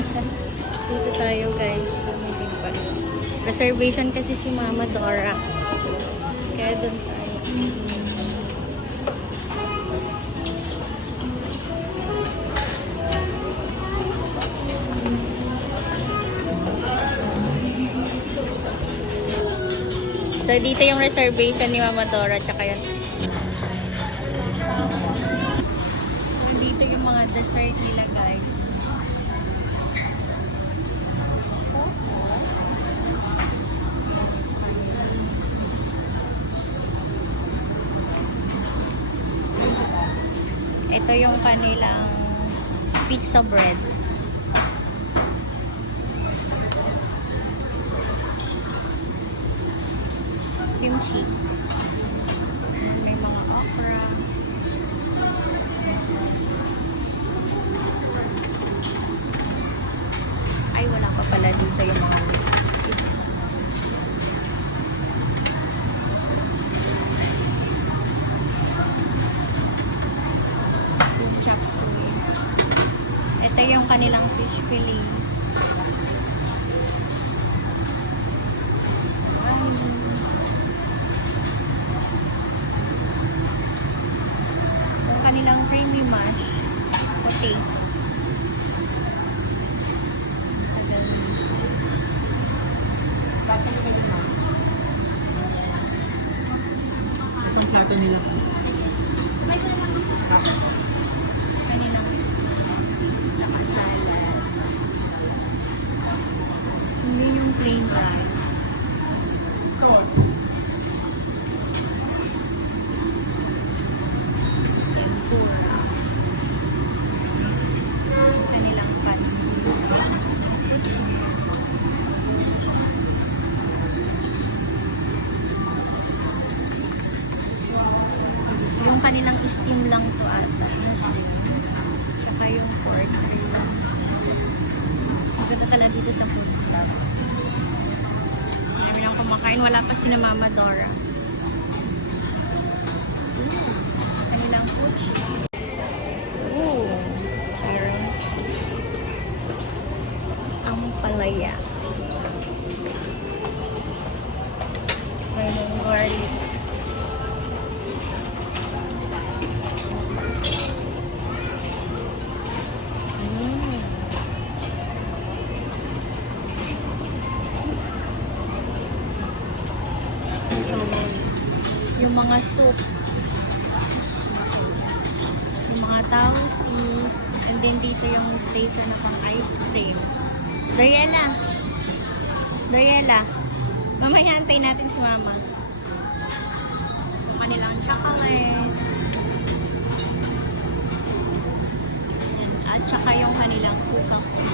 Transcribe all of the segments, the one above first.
Dito tayo guys. Pumili pa. Reservation kasi si Mama Dora. Kaya doon tayo. So, dito yung reservation ni Mama Dora. Tsaka yan. So, dito yung mga dessert nila guys. Ito yung kanilang pizza bread. Kimchi. May mga okra. Ay, wala pa pala dito yung mga pizza. Chop suey. Ito yung kanilang fish fillet. Kanilang creamy mash puti. Itong plato nila. Kanilang saka salad. Hindi yung plain rice. Sauce. Kanilang pansit. Yung kanilang steam lang to ata. Tsaka yung pork. Maganda talaga dito sa food club. Marami nang kumakain. Wala pa si na Mama Dora. Kanilang food. Ooh. Carrots. Ang palaya. Mayroong garlic. Yung mga soup. Yung mga tausi. And then dito yung station na pang ice cream. Dariela. Dariela. Mamaya antay natin si Mama. Yung kanilang chocolate. Yan. At saka yung kanilang Coca-Cola.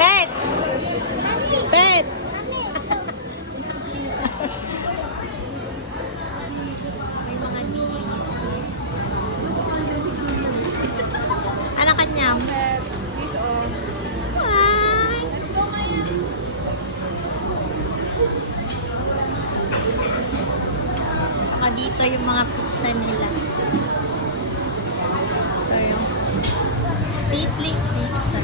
Pet! Pet! May mga deals. Anak kanyang? Please on. Hi! Saka dito yung mga pizza nila. Ito yung sizzling pizza.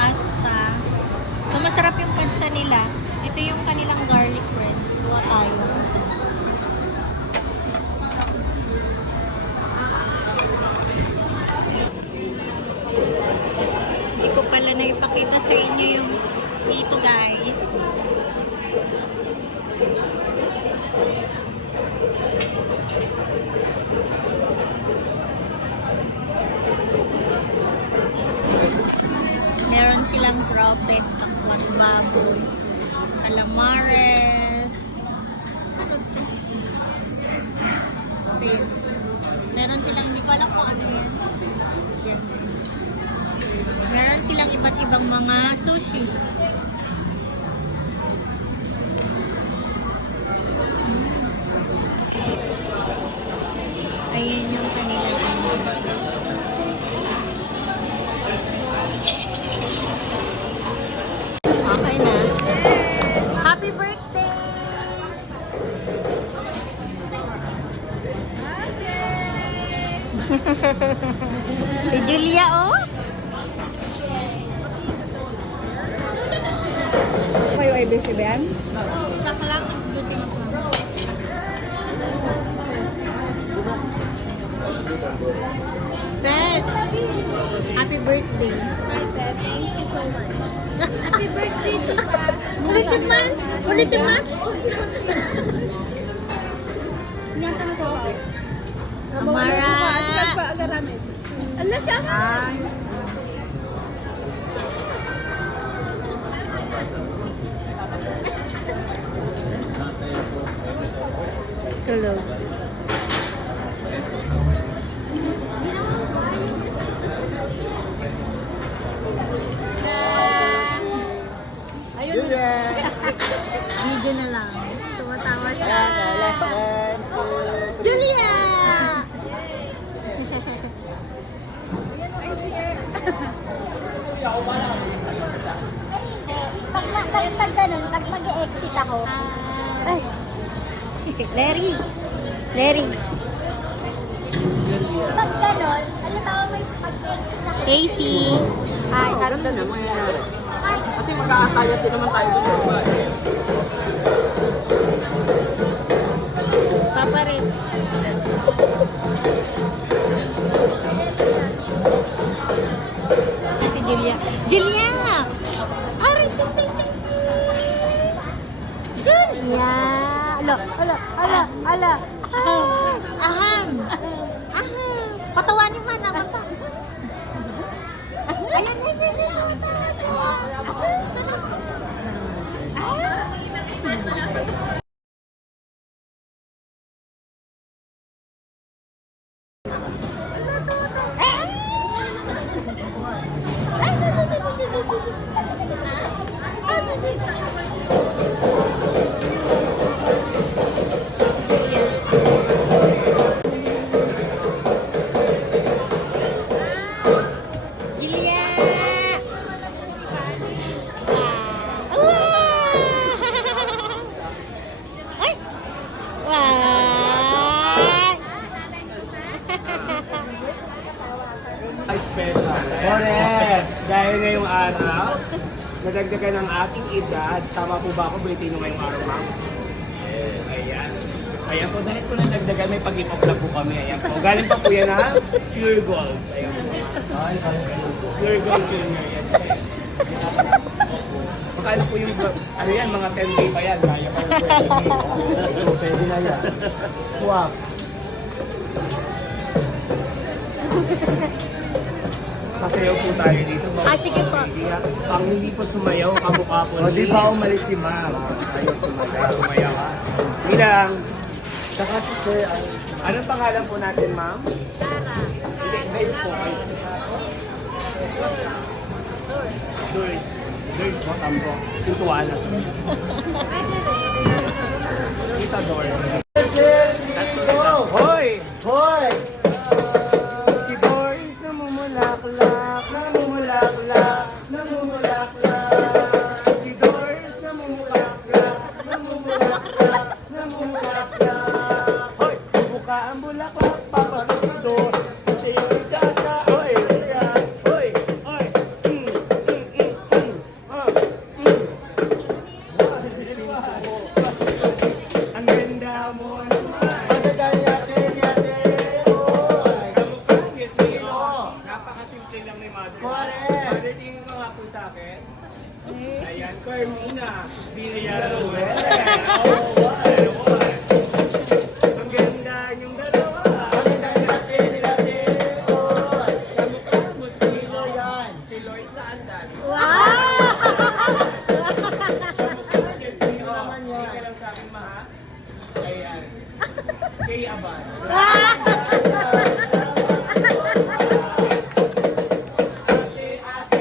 Pasta. So, masarap yung pizza nila. Ito yung kanilang garlic bread. Kuha tayo. Hindi ko pala na ipakita sa inyo yung dito guys. Meron silang propet, takwat baboy, calamares. Ano to? Okay. Meron silang, hindi ko alam kung ano yan. Yan. Meron silang iba't ibang mga sushi. Ayan yung kanilang ano. Okay na. Happy birthday! Si Julia, oh. Kayo ay busy ba yan? Beth, happy birthday. Thank you so much. Happy birthday, Tita. Ulitin man! Ulitin man! Ingatan ko. Amara! Sekarang pa agaramit. Allah sama. Tulog. Ayun. Video na lang. Tumatawa siya. Last one, Julia! Pag ganun, pag mag-exit ako. Ay. Larry. Larry. Pag ganun, alam mo may pag-exit ako. Casey. Ay, harap na naman. Kasi mag-aakayat din naman tayo doon. Papa rin. Si Julia. Julia! Aray, ting, ting, ting. Julia! Ala, ala, ala, ala. Aham! Aham! Patawanin mo na, basta. Ayan, ayan, ayan, ayan. Julia! Ay! Wow! Ay, special. Correct! Dahil ngayong araw, nadagdagan ng aking edad. Tama po ba ako, Britino ngayong araw, ma'am? Ayan. Ayan po, dahil po nadagdagan, may pag-ipop na po kami. Ayan po. Galing pa po yan ha? Pure Gold. Ayan po. Pure Gold Junior. Ayan po. Makano po yung, ano yan, mga 10K pa yan. Kaya pa yung 20K. Pwede na yan. Swap. Sasayaw po tayo dito. Ah, sige po. Pang hindi po sumayaw, kamukha po. O, di ba umalis si ma'am? Ayaw sumayaw. Sumayaw ka. Bilang. Saka si sir, anong pangalan po natin, ma'am? Tara. Hindi, kayo po. Kayo. Doris. Doris po, tampo. Sintuan na sa Tita Doris. Hoy! Hoy! Si Doris namumulaklak, namumulaklak, namumulaklak. Si Doris namumulaklak, namumulaklak, namumulaklak. Hoy! Mukha ang bulaklak, papasito. Sa iyo data, hoy! Hoy! Hoy! Ang ganda mo naman. Napakasimple lang ni Mother. Mother, tingin ko nga po sa akin. Ayan, Carmina. Villarreal. Ang ganda yung dalawa. Kamukha mo sino yan? Si Lloyd Sandal. Wow! Hindi ka lang sa akin, maha. Ayan. Kay Abad. Ate, ate,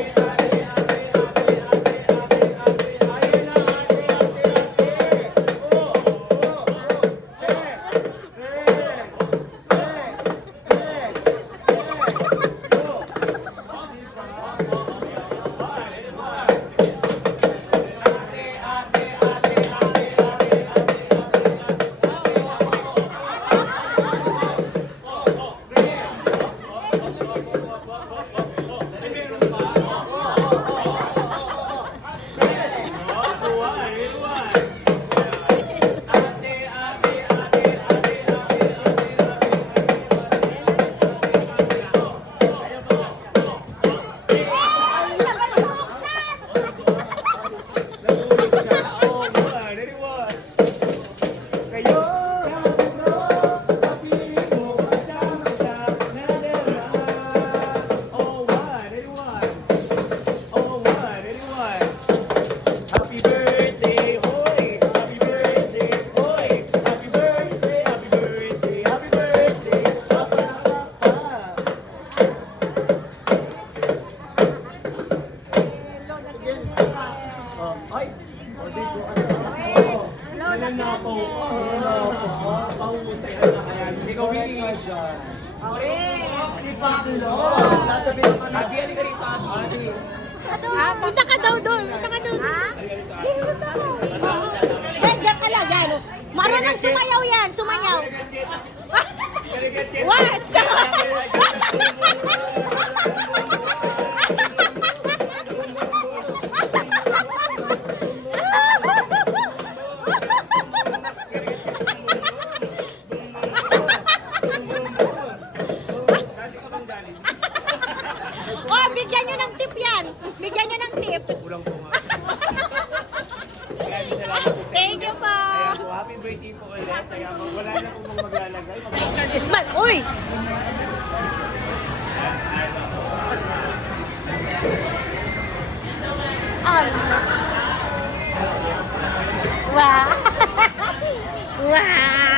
Happy birthday, hoy! Happy birthday, hoy! Happy birthday, happy birthday, happy birthday! Papa, papa! Ay! O, dito, nananakaw ka. Pahusay na kaya. Hindi ka wish. Si Pablo. Sasabihin ka na. Adi, ka rito, Adi. Punta ka daw doon. Punta ka doon. Ha? Diyan ka lang. Yan. Marunong sumayaw yan. Sumayaw. What? Oh, bigyan nyo ng tip yan. Bigyan nyo ng tip. Kulang po nga. Thank you po. Kaya po, happy birthday po ulit. Kaya po, wala na po mong maglalagay. Ismal, uy! Wow! Wow!